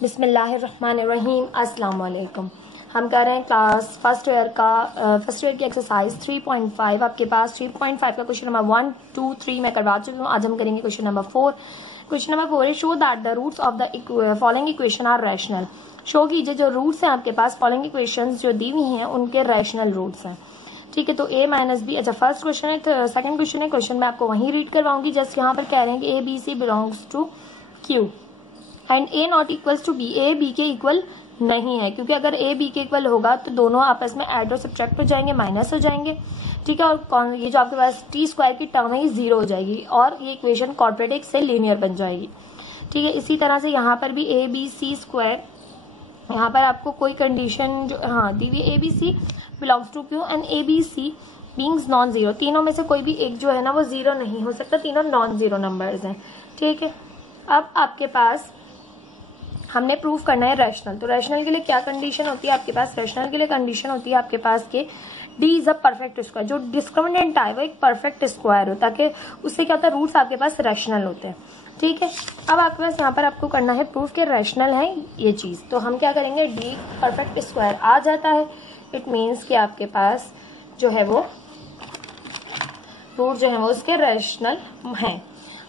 बिस्मिल्लाहिर्रहमानिर्रहीम। अस्सलाम वालेकुम। हम कर रहे हैं क्लास फर्स्ट ईयर की एक्सरसाइज 3.5। आपके पास 3.5 का क्वेश्चन नंबर 1, 2, 3 मैं करवा चुकी हूँ। आज हम करेंगे क्वेश्चन नंबर 4। क्वेश्चन नंबर 4 है show that the roots of the following equation are rational. Show कीजिए जो रूट्स हैं आपके पास फॉलोइंग इक्वेशंस जो दी हुई हैं उनके रैशनल रूट्स हैं। ठीक है, तो a माइनस बी। अच्छा, फर्स्ट क्वेश्चन है, सेकंड क्वेश्चन है। क्वेश्चन मैं आपको वहीं रीड करवाऊंगी। जस्ट यहाँ पर कह रहे हैं कि a b c belongs to q and a not equals to b। a b के इक्वल नहीं है, क्योंकि अगर a b के इक्वल होगा तो दोनों आपस में ऐड और सब्ट्रैक्ट हो जाएंगे, माइनस हो जाएंगे। ठीक है, और ये जो आपके पास टी स्क्वायर की टर्म है ये 0 हो जाएगी और ये इक्वेशन क्वाड्रेटिक से लीनियर बन जाएगी। ठीक है, इसी तरह से यहाँ पर भी a b c स्क्वायर, यहाँ पर आपको कोई कंडीशन जो दी हुई a b c belongs to q and a b c beings non zero. तीनों में से कोई भी एक जो है ना वो जीरो नहीं हो सकता, तीनों नॉन जीरो नंबर्स हैं। ठीक है, अब आपके पास हमने प्रूव करना है रैशनल। तो रैशनल के लिए क्या कंडीशन होती है आपके पास? रैशनल के लिए कंडीशन होती है आपके पास के d is a perfect square. जो डिस्क्रिमिनेंट है वो एक परफेक्ट स्क्वायर होता है, कि उससे क्या होता है, रूट्स आपके पास रैशनल होते हैं। ठीक है, अब आपके पास यहाँ पर आपको करना है प्रूफ के रैशनल है ये चीज। तो हम क्या करेंगे, d परफेक्ट स्क्वायर आ जाता है, इट मीन्स कि आपके पास जो है वो रूट जो है वो उसके रैशनल हैं।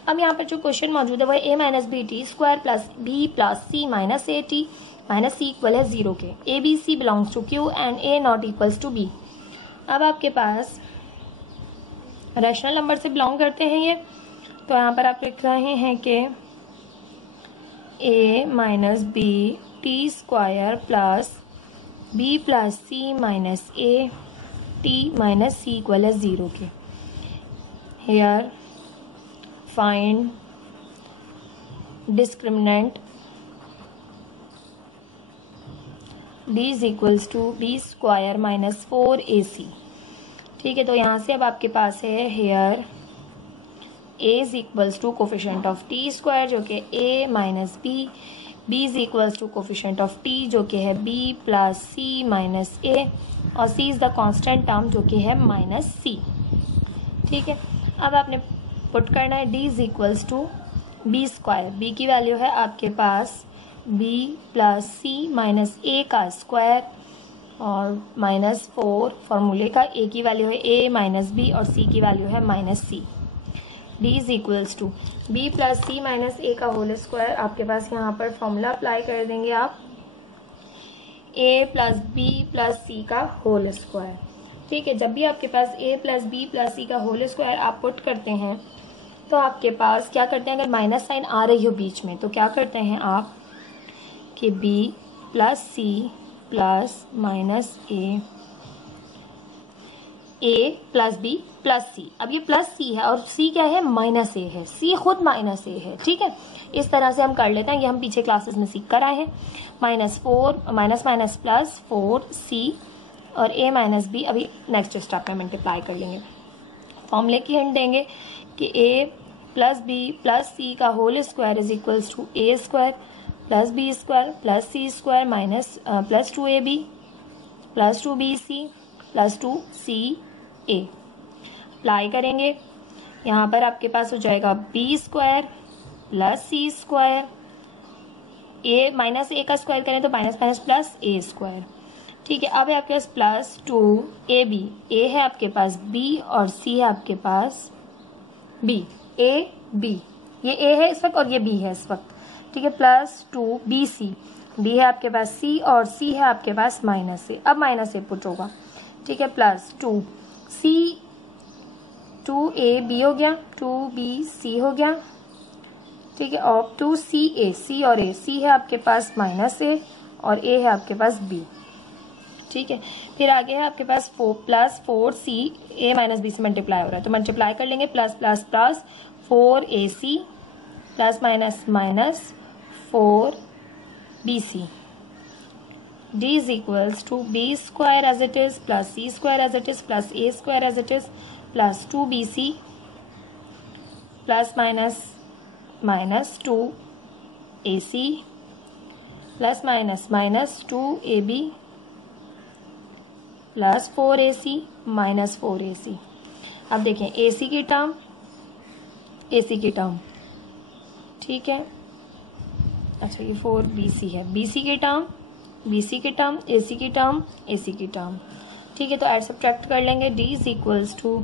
अब यहाँ पर जो क्वेश्चन मौजूद है वो a minus B T square plus B plus C minus A T minus C equal है 0 के। A B C belongs to Q and A not equals to B. अब आपके पास रैशनल नंबर से बिलोंग करते हैं ये, तो यहाँ पर आप लिख रहे हैं कि a minus B T square plus B plus C minus A T minus C equal है 0 के। Here find discriminant d is equals to b square minus 4ac। ठीक है, तो यहाँ से अब आपके पास है hair a is equals to coefficient of t square जो कि a minus b, b is equals to coefficient of t जो कि है b plus c minus a और c is the constant term जो कि है माइनस c। ठीक है, अब आपने पुट करना है d is equals to B square. b की वैल्यू है आपके पास b plus C minus A का स्क्वायर और माइनस 4 फॉर्मूले का। a की वैल्यू है a माइनस बी और c की वैल्यू है minus C. d is equals to b plus C minus A का होल स्क्वायर। आपके पास यहाँ पर फॉर्मूला अप्लाई कर देंगे आप, a plus B plus C का होल स्क्वायर। ठीक है, जब भी आपके पास a plus B plus C का होल स्क्वायर आप पुट करते हैं तो आपके पास क्या करते हैं, अगर माइनस साइन आ रही हो बीच में तो क्या करते हैं आप कि b plus C plus minus A plus B plus C. अब ये प्लस सी है और c क्या है, माइनस ए है, c खुद माइनस ए है। ठीक है, इस तरह से हम कर लेते हैं, ये हम पीछे क्लासेस में सीख कर आए हैं। -4 माइनस माइनस प्लस 4c और a माइनस बी अभी नेक्स्ट स्टेप में मल्टीप्लाई कर लेंगे। फॉर्मूले की हिंट देंगे कि a plus B plus C का whole square is equals to A square plus B square plus C square minus plus 2ab plus 2bc plus 2ca। Apply करेंगे, यहाँ पर आपके पास हो जाएगा B square plus C square, a minus A का square करें तो minus minus plus A square. ठीक है, अब है आपके पास प्लस 2ab, a है आपके पास b और c है आपके पास b, a b, ये a है इस वक्त और ये b है इस वक्त। ठीक है, प्लस 2bc, b है आपके पास c और c है आपके पास माइनस a। अब माइनस a पुट होगा। ठीक है, प्लस 2c 2ab हो गया, 2bc हो गया। ठीक है, और 2ca, c और a, c है आपके पास माइनस a और a है आपके पास b। ठीक है, फिर आगे है आपके पास 4 plus 4c a minus B से मल्टीप्लाई हो रहा है तो मल्टीप्लाई कर लेंगे, plus plus plus 4ac plus minus minus 4bc। d is equals to B square as it is plus C square as it is plus A square as it is plus 2bc plus minus minus 2ac plus minus minus 2ab plus 4ac minus 4ac। अब देखें ac की term, ac की term. ठीक है, अच्छा ये 4BC है, BC के टर्म, BC के टर्म, AC की टर्म, AC की टर्म। ठीक है, तो ऐड सब्ट्रैक्ट कर लेंगे। D is equals to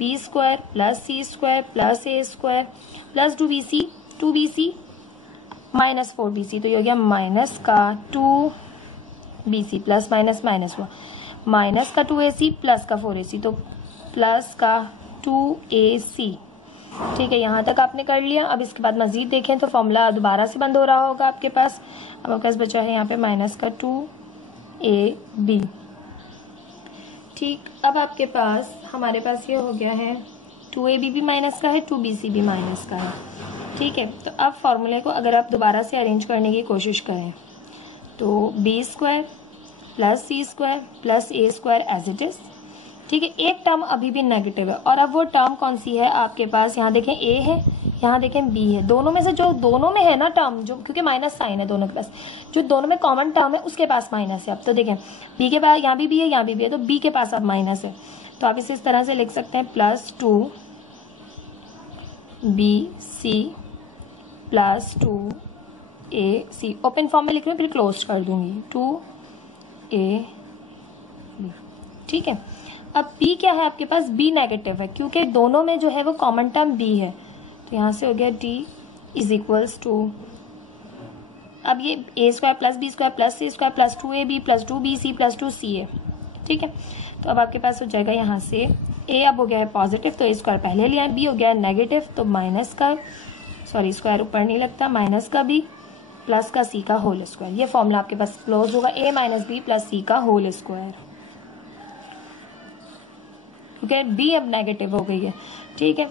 B square plus C square plus A square plus 2BC minus 4BC, तो ये हो गया माइनस का 2BC प्लस माइनस माइनस हुआ, माइनस का 2AC प्लस का 4AC, तो प्लस का 2AC। ठीक है, यहाँ तक आपने कर लिया। अब इसके बाद मजीद देखें तो फॉर्मूला दोबारा से बंद हो रहा होगा आपके पास। अब आपके पास बचा है यहाँ पे माइनस का 2AB। ठीक, अब आपके पास हमारे पास ये हो गया है 2AB भी माइनस का है, 2BC भी माइनस का है। ठीक है, तो अब फॉर्मूले को अगर आप दोबारा से अरेंज करने की कोशिश करें तो B square plus C square plus A square as it is. ठीक है, एक टर्म अभी भी नेगेटिव है, और अब वो टर्म कौन सी है आपके पास, यहाँ देखें A है, यहाँ देखें B है, दोनों में से जो दोनों में है ना टर्म, जो क्योंकि माइनस साइन है दोनों के पास, जो दोनों में कॉमन टर्म है उसके पास माइनस है। अब तो देखें B के पास यहाँ भी B है, यहाँ भी B है, तो B के पास अब माइनस है, तो आप इसे इस तरह से लिख सकते हैं plus 2BC plus 2AC। Open form में लिख रही हूँ, फिर क्लोज कर दूंगी 2AB। ठीक है, अब B क्या है आपके पास, B नेगेटिव है क्योंकि दोनों में जो है वो कॉमन टर्म B है, तो यहाँ से हो गया D इज इक्वल्स टू, अब ये A square plus B square plus C square plus 2AB plus 2BC plus 2CA। ठीक है, तो अब आपके पास हो जाएगा यहाँ से A अब हो गया है पॉजिटिव, तो A स्क्वायर पहले लिया है, B हो गया है नेगेटिव, तो माइनस का, सॉरी स्क्वायर ऊपर नहीं लगता, माइनस का B प्लस का C का होल स्क्वायर। ये फॉर्मूला आपके पास क्लोज होगा, A minus B plus C का होल स्क्वायर, क्योंकि B अब नेगेटिव हो गई है। ठीक है,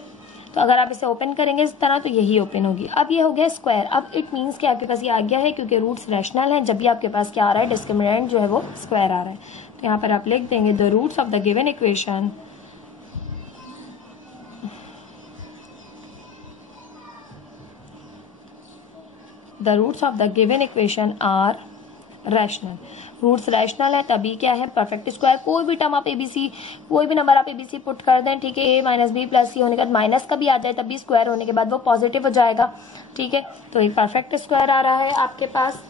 तो अगर आप इसे ओपन करेंगे इस तरह तो यही ओपन होगी। अब ये हो गया स्क्वायर, अब इट मींस कि आपके पास ये आ गया है क्योंकि रूट्स रैशनल हैं, जब भी आपके पास क्या आ रहा है, डिस्क्रिमिनेंट जो है वो स्क्वायर आ रहा है, तो यहाँ पर आप लिख देंगे the roots of the given equation are rational. Roots rational है तभी क्या है, परफेक्ट स्क्वायर। कोई भी टर्म आप एबीसी, कोई भी नंबर आप एबीसी पुट कर दें, ठीक है, A minus B plus C होने के बाद माइनस का भी आ जाए, तब भी स्क्वायर होने के बाद वो पॉजिटिव हो जाएगा। ठीक है, तो एक परफेक्ट स्क्वायर आ रहा है आपके पास।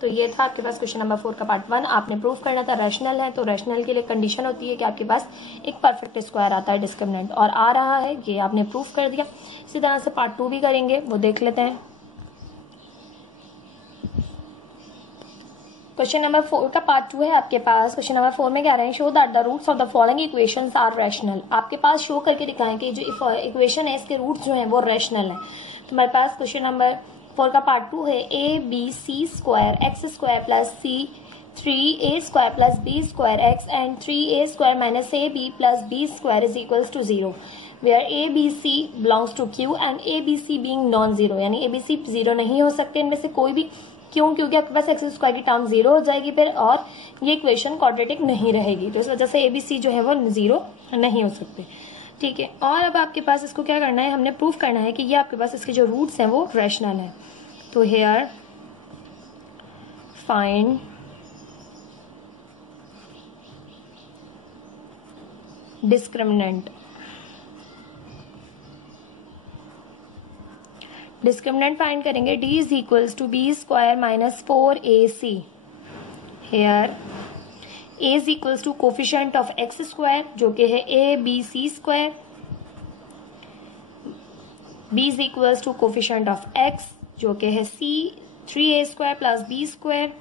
तो ये था आपके पास क्वेश्चन नंबर 4 का पार्ट 1। आपने प्रूफ करना था रैशनल है, तो रैशनल के लिए कंडीशन होती है कि आपके पास एक परफेक्ट स्क्वायर आता है डिस्क्रिमिनेंट, और आ रहा है, ये आपने प्रूफ कर दिया। इसी तरह से पार्ट 2 भी करेंगे, वो देख लेते हैं। क्वेश्चन नंबर 4 का पार्ट 2 है आपके पास। क्वेश्चन नंबर 4 में कह रहे हैं show that the roots of the following equations are rational. आपके पास शो करके दिखाएं कि जो इक्वेशन है इसके रूट्स जो हैं वो रैशनल है। तो हमारे पास क्वेश्चन नंबर 4 का पार्ट 2 है ABC square X square plus C 3A square plus B square X and 3A square minus AB plus B square is equals to 0 where ABC belongs to Q and ABC being non zero, यानी ABC zero नहीं हो सकते इनमें से कोई भी। क्यों? क्योंकि आपके पास एक्स स्क्वायर की टर्म जीरो हो जाएगी फिर, और ये इक्वेशन क्वाड्रेटिक नहीं रहेगी, तो इस वजह से एबीसी जो है वो जीरो नहीं हो सकते। ठीक है, और अब आपके पास इसको क्या करना है, हमने प्रूफ करना है कि ये आपके पास इसके जो रूट्स हैं वो रैशनल है। तो here find discriminant. Discriminant find करेंगे, D is equals to B square minus 4AC। Here A is equals to coefficient of X square जो कि है ABC square, B is equals to coefficient of x जो कि है C 3A square plus B square,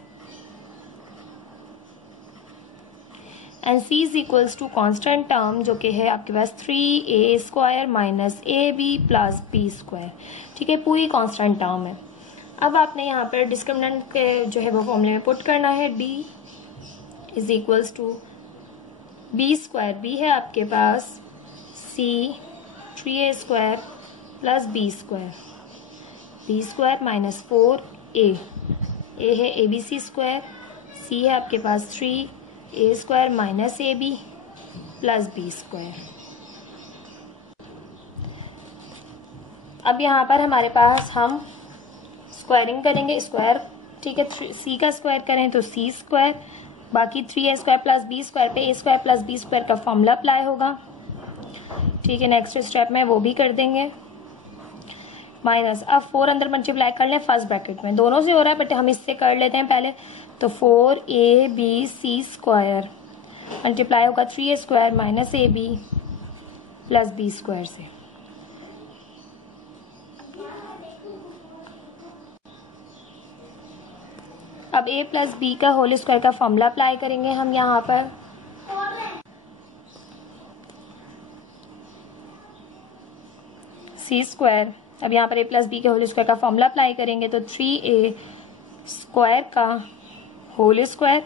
and C is equals to constant term जो कि है आपके पास 3A square minus AB plus B square. ठीक है, पूरी कांस्टेंट टर्म है। अब आपने यहाँ पर डिस्क्रिमिनेंट के जो है वो फॉर्मूले में पुट करना है, D is equals to B square, B है आपके पास C 3A square plus B square, B square minus 4A, A है ABC स्क्वायर, C है आपके पास 3A square minus AB plus B square. अब यहाँ पर हमारे पास हम स्क्वायरिंग करेंगे, स्क्वायर, ठीक है, C का स्क्वायर करें तो C स्क्वायर, बाकी 3A square plus B square पे A square plus B square का फॉर्मूला अप्लाई होगा। ठीक है, नेक्स्ट स्टेप में वो भी कर देंगे। माइनस, अब 4 अंदर मल्टीप्लाई कर लें फर्स्ट ब्रैकेट में, दोनों से हो रहा है बट हम इससे कर लेते हैं पहले। तो 4ab स्क्वायर मल्टीप्लाई होगा 3a square minus ab plus b square से। अब a प्लस b का होल स्क्वायर का फॉर्मूला अप्लाई करेंगे हम यहाँ पर। c स्क्वायर, अब यहाँ पर a प्लस बी के होल स्क्वायर का फॉर्मूला अप्लाई करेंगे तो 3a स्क्वायर का whole square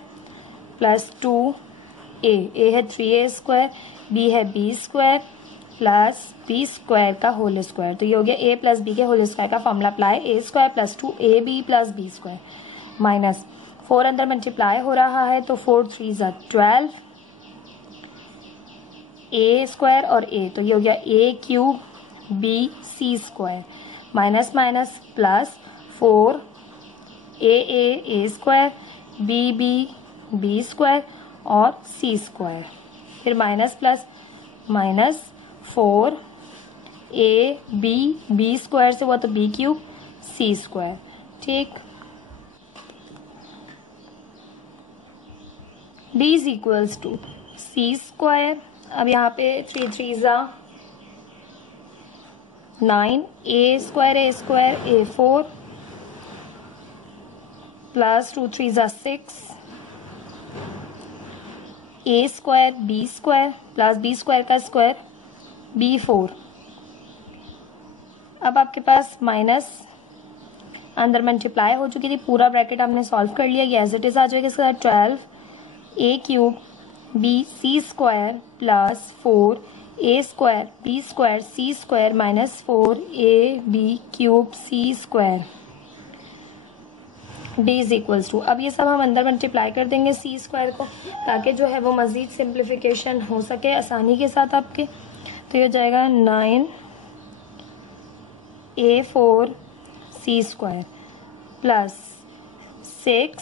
plus 2a, a है 3a स्क्वायर, b है b square plus b square का होल स्क्वायर। तो ये हो गया a प्लस बी के होल स्क्वायर का formula apply, a square plus 2ab plus b square minus 4 अंदर मल्टीप्लाई हो रहा है तो 4 3 ज़ा 12 a स्क्वायर और a, तो ये हो गया a cube b c square minus minus plus 4 a square b square और c स्क्वायर, फिर minus plus minus 4 b square से हुआ तो b क्यूब c स्क्वायर। ठीक, d is equals to c square, अब यहाँ पे 3 3 ज़ा 9 a स्क्वायर a4 प्लस 2 3 ज़ा 6 a square b square plus b square का स्क्वायर b4। अब आपके पास माइनस अंदर मल्टीप्लाई हो चुकी थी, पूरा ब्रैकेट हमने सॉल्व कर लिया, ये एज इट इज आ जाएगा। इसके बाद 12 a cube b c square plus 4 a square b square c square minus 4 a b cube c square d is equals to, अब ये सब हम अंदर मल्टीप्लाई कर देंगे c स्क्वायर को ताकि जो है वो मजीद सिंप्लीफिकेशन हो सके आसानी के साथ आपके। तो ये हो जाएगा 9 a4 c square plus 6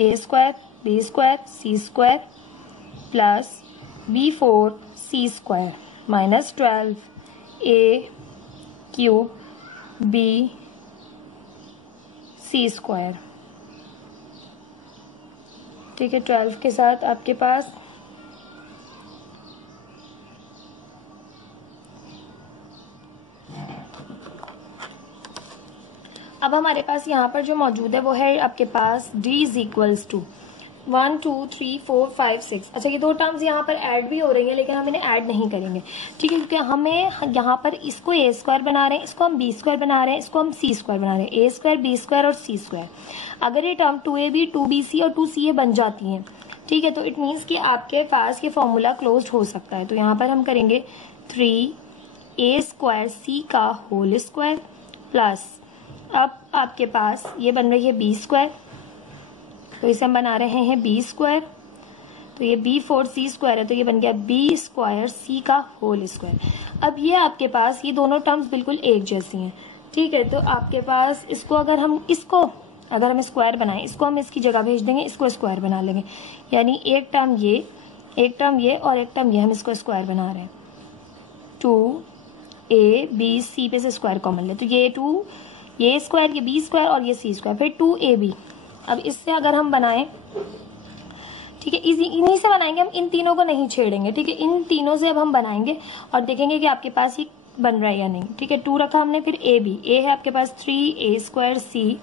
a square b square c square plus b4 c square minus 12 a cube b c square. ठीक है, 12 के साथ आपके पास अब हमारे पास यहाँ पर जो मौजूद है वो है आपके पास d इज इक्वल्स टू 1 2 3 4 5 6। अच्छा, ये दो टर्म्स यहाँ पर ऐड भी हो रही हैं लेकिन हम इन्हें ऐड नहीं करेंगे, ठीक है, क्योंकि हमें यहाँ पर इसको a स्क्वायर बना रहे हैं, इसको हम b स्क्वायर बना रहे हैं, इसको हम c स्क्वायर बना रहे हैं, a स्क्वायर b स्क्वायर और c स्क्वायर। अगर ये टर्म 2ab 2bc और 2ca बन जाती हैं, ठीक है, तो इट मीन्स कि आपके पास ये फॉर्मूला क्लोज्ड हो सकता है। तो यहाँ पर हम करेंगे 3a स्क्वायर c का होल स्क्वायर प्लस, अब आपके पास ये बन रही है b स्क्वायर, तो इसे हम बना रहे हैं b स्क्वायर, तो ये b4 c स्क्वायर है तो ये बन गया b स्क्वायर c का होल स्क्वायर। अब ये आपके पास ये दोनों टर्म्स बिल्कुल एक जैसी हैं, ठीक है, तो आपके पास इसको अगर हम स्क्वायर बनाएं, इसको हम इसकी जगह भेज देंगे, इसको स्क्वायर बना लेंगे, यानी एक टर्म ये और एक टर्म ये, हम इसको स्क्वायर बना रहे हैं। 2a b c पे से स्क्वायर कॉमन ले, तो ये स्क्वायर, ये b स्क्वायर और ये c स्क्वायर, फिर 2ab। अब इससे अगर हम बनाएं, ठीक है, इन्हीं से बनाएंगे, हम इन तीनों को नहीं छेड़ेंगे, ठीक है, इन तीनों से अब हम बनाएंगे और देखेंगे कि आपके पास ये बन रहा है या नहीं। ठीक है, 2 रखा हमने, फिर a है आपके पास 3a स्क्वायर c,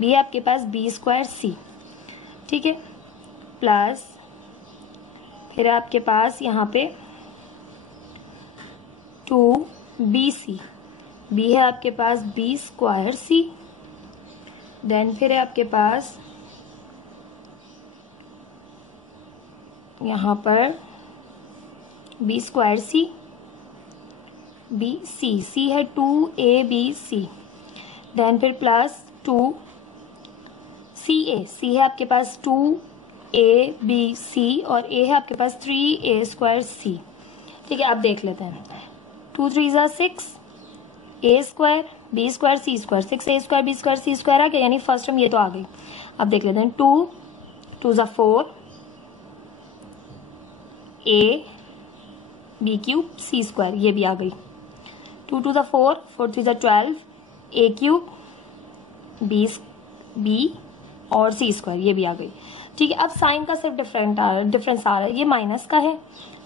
b है आपके पास b स्क्वायर c, ठीक है, प्लस फिर आपके पास यहाँ पे 2bc, b है आपके पास b स्क्वायर c, देन फिर है आपके पास यहाँ पर b स्क्वायर c, c है 2abc, देन फिर प्लस 2ca, c है आपके पास 2abc और a है आपके पास 3a स्क्वायर c। ठीक है, अब देख लेते हैं, 2 3 ज़ा 6, a square b square c square, 6a square b square c square आ गया, यानी फर्स्ट टर्म ये तो आ गई। अब देख लेते हैं, 2 ज़ा 4 a b cube c square, ये भी आ गई, 2 to the 4, 4 3 the 12, a cube B और सी स्क्वायर, ये भी आ गई। ठीक है, अब साइन का सिर्फ डिफरेंस आ रहा है, ये माइनस का है,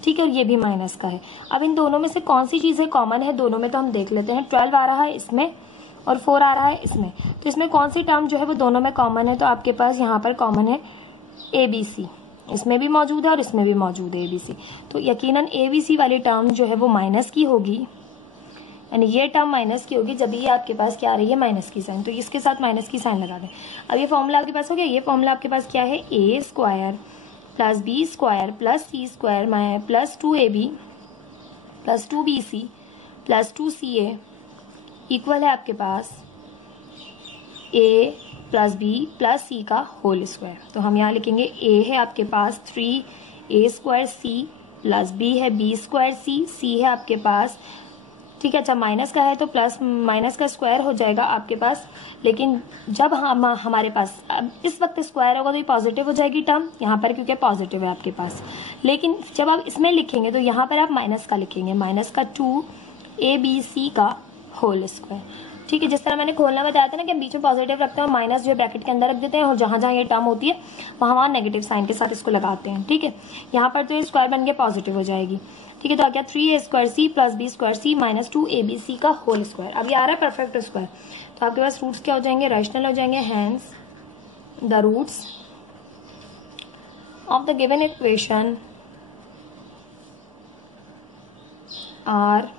ठीक है, और ये भी माइनस का है। अब इन दोनों में से कौन सी चीजें कॉमन है दोनों में, तो हम देख लेते हैं। 12 आ रहा है इसमें और 4 आ रहा है इसमें, तो इसमें कौन सी टर्म जो है वो दोनों में कॉमन है, तो आपके पास यहाँ पर कॉमन है ABC, इसमें भी मौजूद है और इसमें भी मौजूद है ABC। तो यकीनन ABC वाली टर्म जो है वो माइनस की होगी, यानी ये टर्म माइनस की होगी जब ये आपके पास क्या आ रही है, माइनस की साइन, तो इसके साथ माइनस की साइन लगा दें। अब ये फॉर्मूला आपके पास हो गया। ये फॉर्मूला आपके पास क्या है, a square plus B square plus C square plus 2ab plus 2bc plus 2ca equal है आपके पास a plus B plus C का होल स्क्वायर। तो हम यहाँ लिखेंगे a है आपके पास 3a square c plus b है b स्क्वायर c है आपके पास, ठीक है। अच्छा, माइनस का है तो प्लस माइनस का स्क्वायर हो जाएगा आपके पास, लेकिन जब हमारे पास अब इस वक्त स्क्वायर होगा तो ये पॉजिटिव हो जाएगी टर्म यहाँ पर, क्योंकि पॉजिटिव है आपके पास। लेकिन जब आप इसमें लिखेंगे तो यहाँ पर आप माइनस का लिखेंगे, माइनस का 2abc का होल स्क्वायर, ठीक है। जिस तरह मैंने खोलना बताया था ना कि बीच में पॉजिटिव रखते हैं और माइनस जो ब्रैकेट के अंदर रख देते हैं, और जहां जहां ये टर्म होती है वहां नेगेटिव साइन के साथ इसको लगाते हैं, ठीक है। यहाँ पर तो ये स्क्वायर बन के पॉजिटिव हो जाएगी, ठीक है। तो आ गया 3a square c plus b square c minus 2abc का होल स्क्वायर। अब ये आ रहा है परफेक्ट स्क्वायर, तो आपके पास रूट्स क्या हो जाएंगे, रैशनल हो जाएंगे। Hence the roots of the given equation are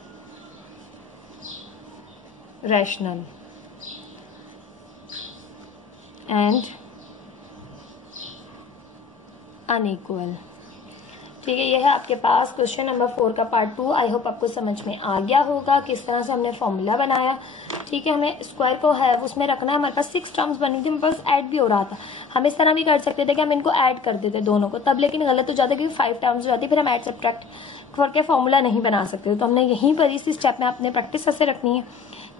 rational and unequal, ठीक है। ये है आपके पास क्वेश्चन नंबर 4 का पार्ट 2। आई होप आपको समझ में आ गया होगा किस तरह से हमने फॉर्मूला बनाया, ठीक है। हमें स्क्वायर को है उसमें रखना है। हमारे पास 6 टर्म्स बनी थी, मेरे पास ऐड भी हो रहा था। हम इस तरह भी कर सकते थे कि हम इनको ऐड कर देते दोनों को, तब लेकिन गलत हो जाता क्योंकि 5 टर्म्स हो जाती, फिर हम ऐड सब्ट्रैक्ट करके फॉर्मूला नहीं बना सकते। तो हमने यहीं पर इसी स्टेप में आपने प्रैक्टिस ऐसे रखनी है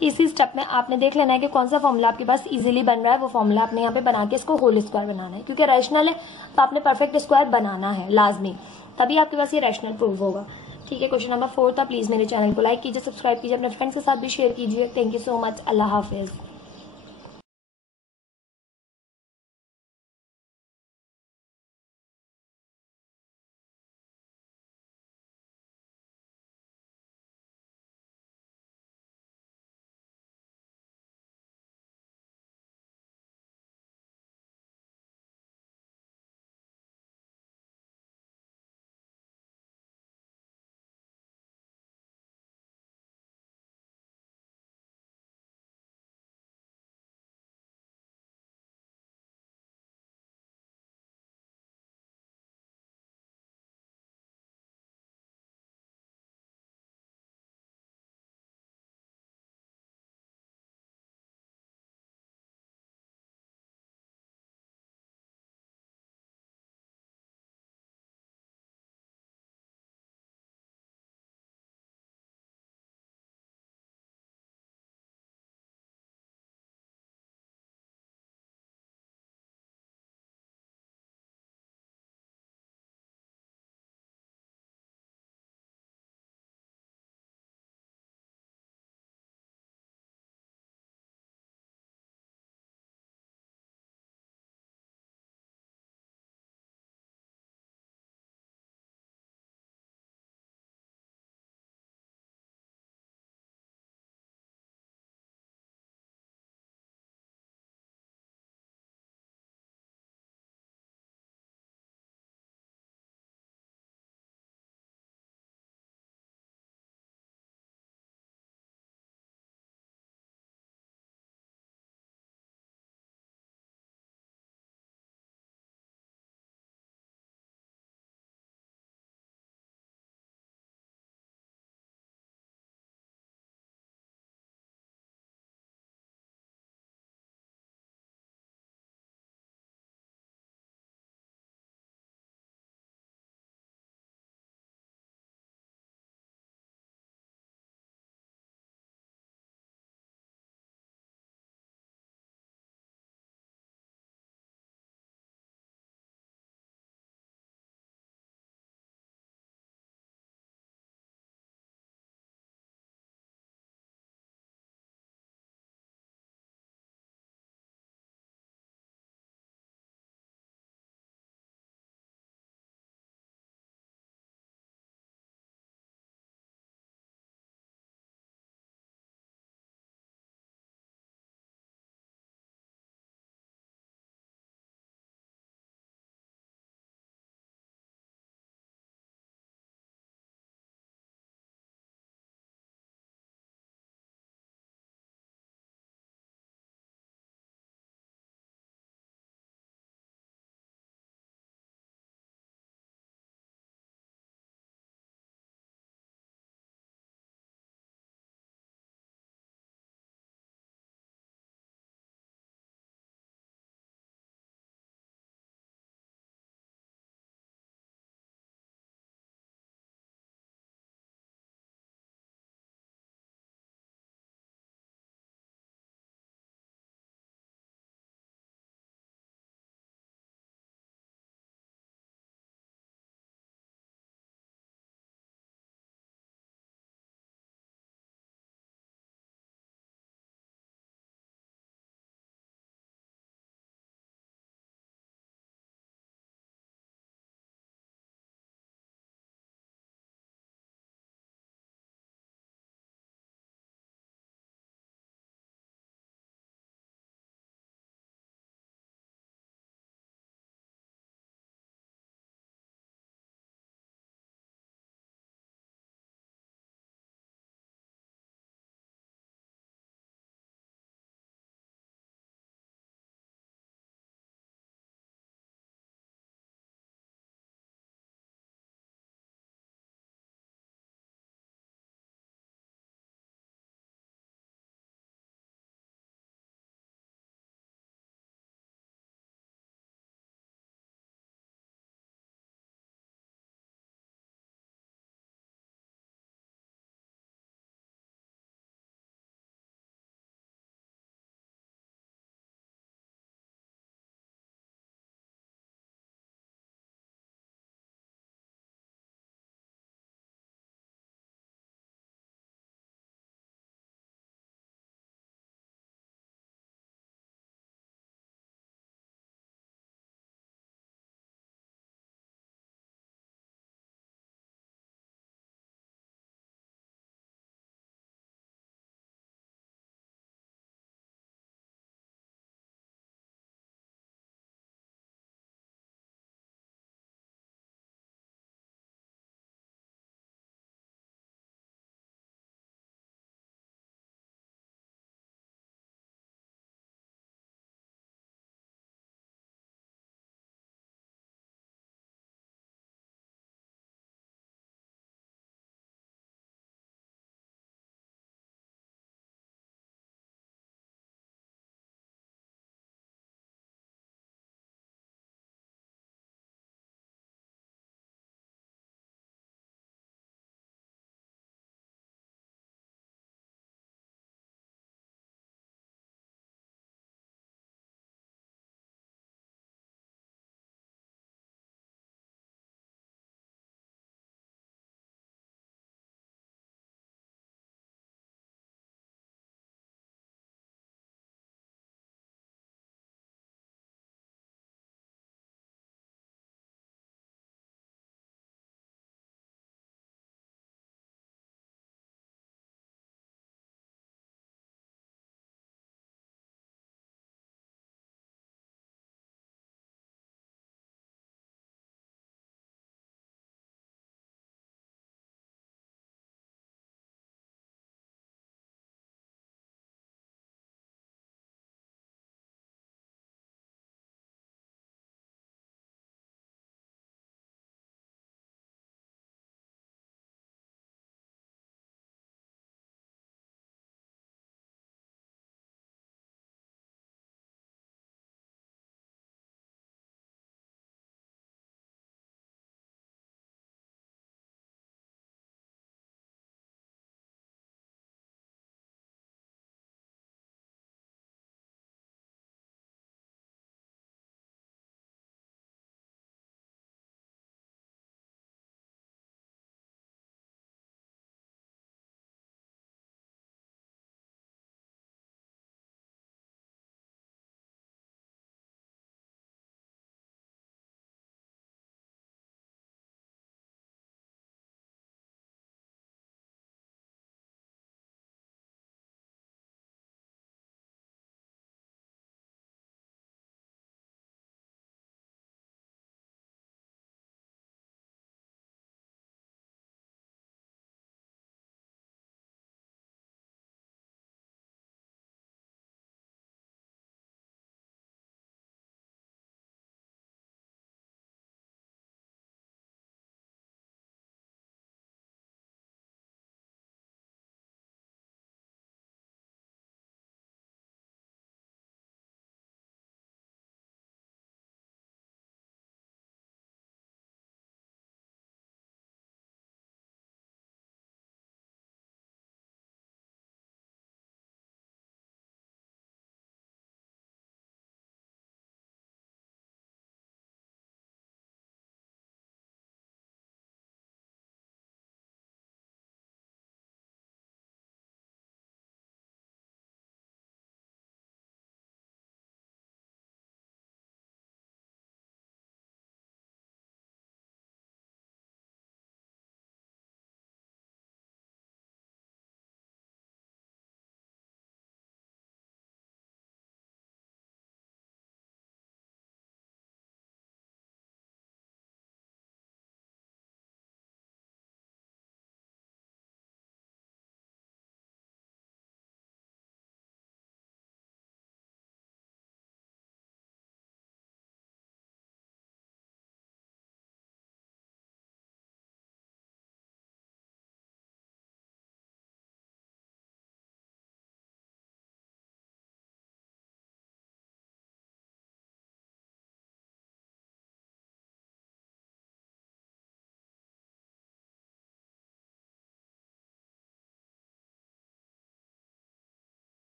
कि इसी स्टेप में आपने देख लेना है कि कौन सा फॉर्मूला आपके पास इजीली बन रहा है, वो फॉर्मूला आपने यहाँ पे बना के इसको होल स्क्वायर बनाना है। क्योंकि रैशनल है तो आपने परफेक्ट स्क्वायर बनाना है लाजमी, तभी आपके पास ये रैशनल प्रूव होगा, ठीक है। क्वेश्चन नंबर 4 था। प्लीज मेरे चैनल को लाइक कीजिए, सब्सक्राइब कीजिए, अपने फ्रेंड्स के साथ भी शेयर कीजिए। Thank you so much. Allah Hafiz.